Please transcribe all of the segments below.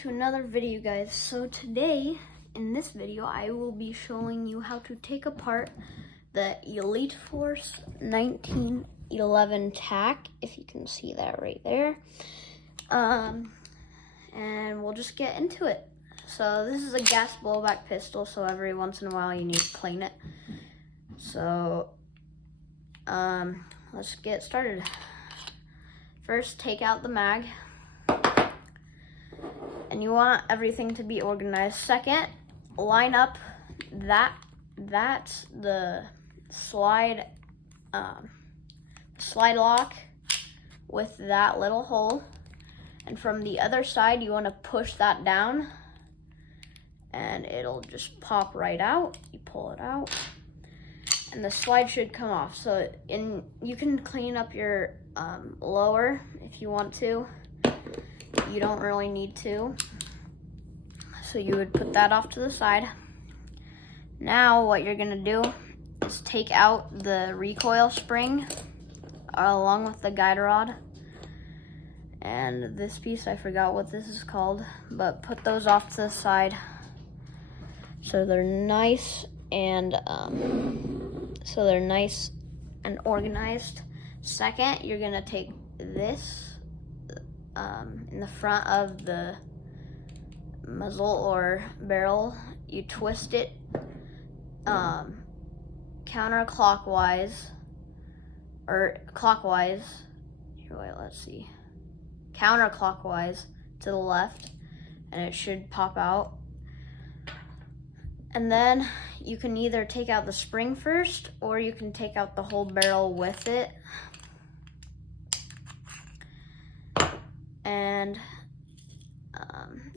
to another video, guys. So today in this video I will be showing you how to take apart the Elite Force 1911 tack, if you can see that right there. And we'll just get into it. So this is a gas blowback pistol, so every once in a while you need to clean it. So let's get started. First, take out the mag. And you want everything to be organized. Second, line up the slide lock with that little hole. And from the other side, you want to push that down and it'll just pop right out. You pull it out and the slide should come off. So you can clean up your lower if you want to. You don't really need to. So you would put that off to the side. Now what you're gonna do is take out the recoil spring along with the guide rod. And this piece, I forgot what this is called, but put those off to the side so they're nice and organized. Second, you're gonna take this in the front of the muzzle or barrel, you twist it counterclockwise or clockwise. Wait, let's see. Counterclockwise to the left, and it should pop out. And then you can either take out the spring first, or you can take out the whole barrel with it. And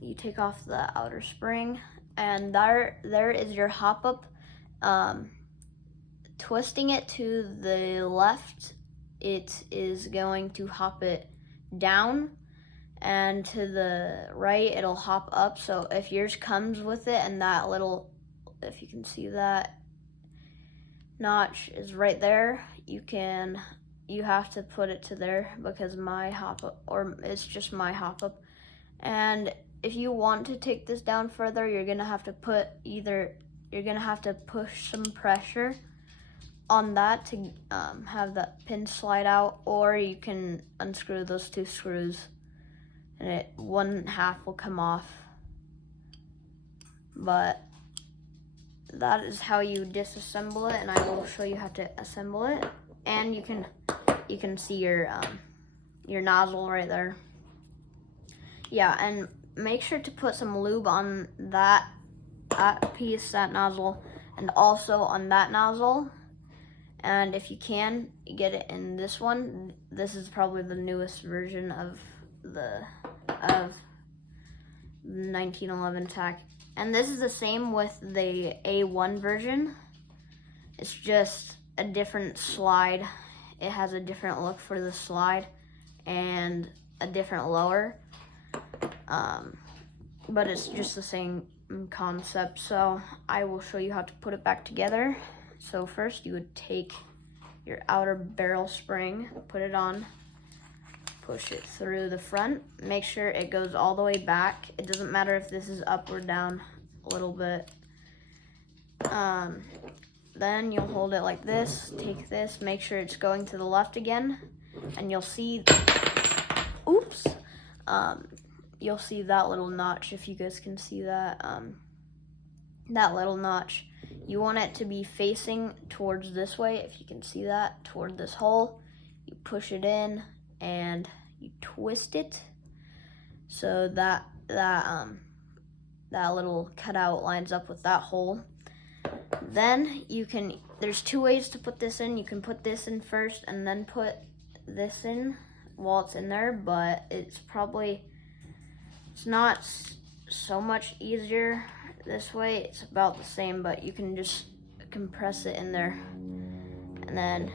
you take off the outer spring, and there is your hop up. Twisting it to the left, it is going to hop it down, and to the right it'll hop up. So if yours comes with it and that little, if you can see that notch is right there, you have to put it to there because my hop up, or it's just my hop up. And if you want to take this down further, you're gonna have to push some pressure on that to have that pin slide out, or you can unscrew those two screws and one half will come off. But that is how you disassemble it, and I will show you how to assemble it. And you can see your nozzle right there. Yeah, and make sure to put some lube on that piece, that nozzle, and also on that nozzle. And if you can, get it in this one. This is probably the newest version of the 1911 tack. And this is the same with the A1 version. It's just a different slide. It has a different look for the slide and a different lower. But it's just the same concept. So I will show you how to put it back together. So first you would take your outer barrel spring, put it on, push it through the front, make sure it goes all the way back. It doesn't matter if this is up or down a little bit. Then you'll hold it like this, take this, make sure it's going to the left again, and you'll see, you'll see that little notch, if you guys can see that, that little notch. You want it to be facing towards this way, if you can see that, toward this hole. You push it in and you twist it so that little cutout lines up with that hole. Then there's two ways to put this in. You can put this in first and then put this in while it's in there, but it's not so much easier this way. It's about the same, but you can just compress it in there and then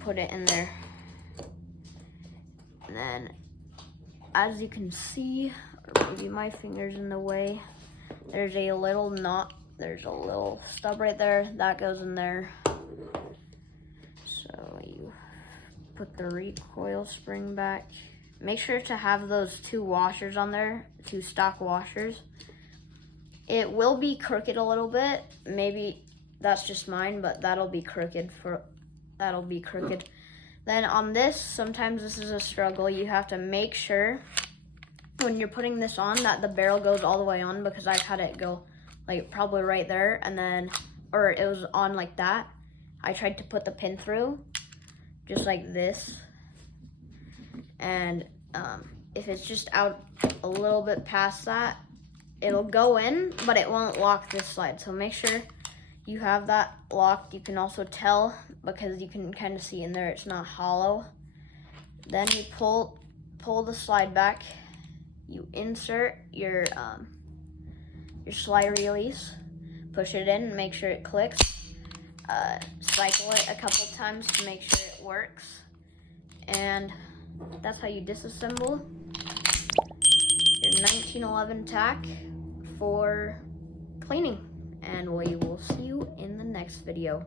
put it in there. And then, as you can see, or maybe my finger's in the way, there's a little knot, there's a little stub right there that goes in there. So you put the recoil spring back, make sure to have those 2 washers on there, 2 stock washers. It will be crooked a little bit. Maybe that's just mine, but that'll be crooked. Then on this, sometimes this is a struggle. You have to make sure when you're putting this on that the barrel goes all the way on, because I've had it go like probably right there, and then, or it was on like that. I tried to put the pin through just like this, and if it's just out a little bit past that, it'll go in, but it won't lock this slide. So make sure you have that locked. You can also tell because you can kind of see in there it's not hollow. Then you pull the slide back. You insert your slide release, push it in, make sure it clicks. Cycle it a couple times to make sure it works, and that's how you disassemble your 1911 tack for cleaning. And we will see you in the next video.